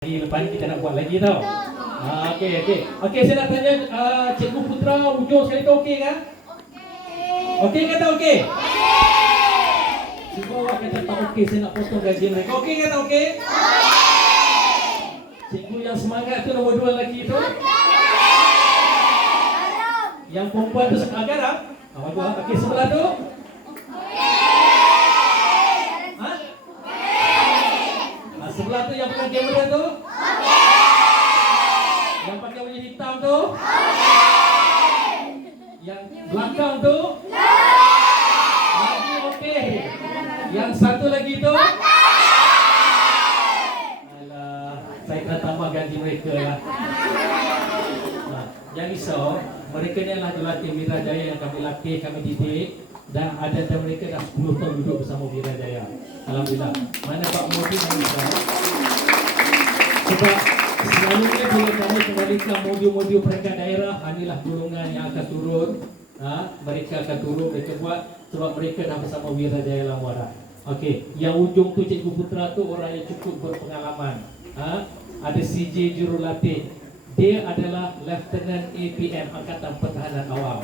Lepas ni kita nak buat lagi tau. Okey, saya nak tanya Cikgu Putra hujung sekali tu okey kan? Okey kata okey? Cikgu awak kata tak okey, saya nak potong gaji mereka. Okey kata okey? Cikgu yang semangat tu nombor 2 lelaki tu? Yang perempuan tu agak tak? Okey, sebelah tu? Sebelah tu yang pegang kamera tu? Yang pakai baju hitam tu? Yang belakang tu? Lagi okey. Yang satu lagi tu? Alah, saya kena tambah gaji mereka lah. Jangan risau, mereka ni adalah jurulatih Wirajaya yang kami latih, kami didik. Dan ada mereka dah 10 tahun duduk bersama Wirajaya. Alhamdulillah. Mana Pak Mudi yang risau? Sebab selalunya bila kami kembalikan modul-modul peringkat daerah, inilah golongan yang akan turun. Mereka akan turun, mereka buat sebab mereka dah bersama Wirajaya lama dah. Okey, yang ujung tu Cikgu Putra tu orang yang cukup berpengalaman. Ada CJ Jurulatih. Dia adalah Lieutenant APM Angkatan Pertahanan Awam.